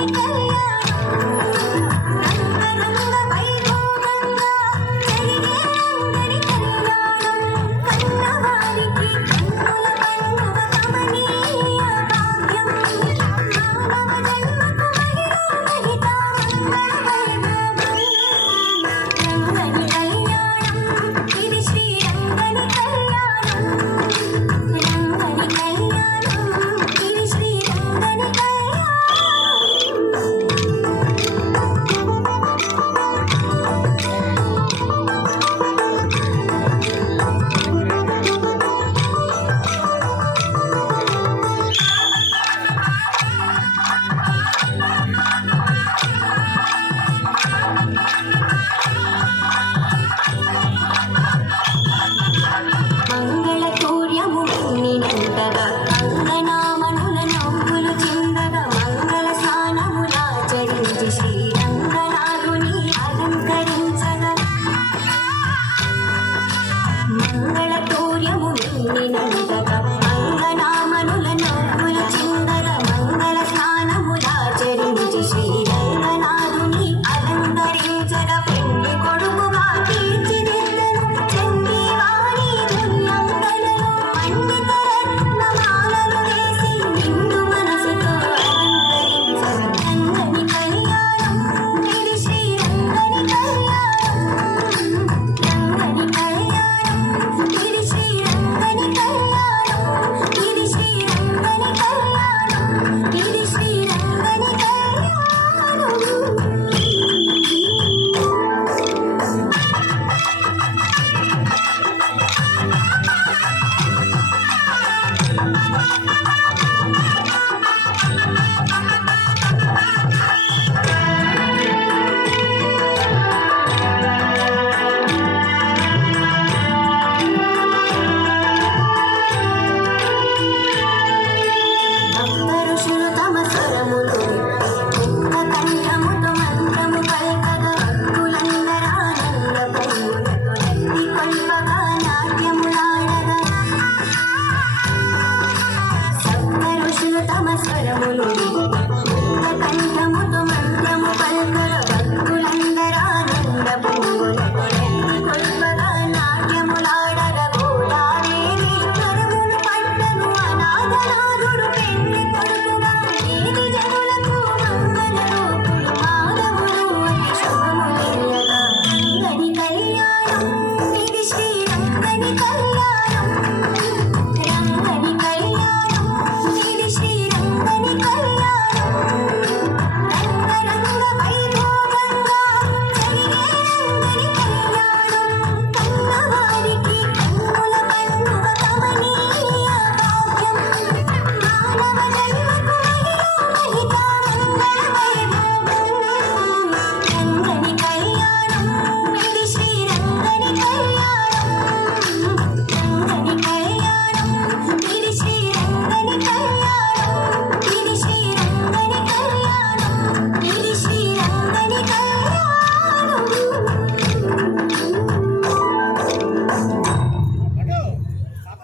Okay. melody.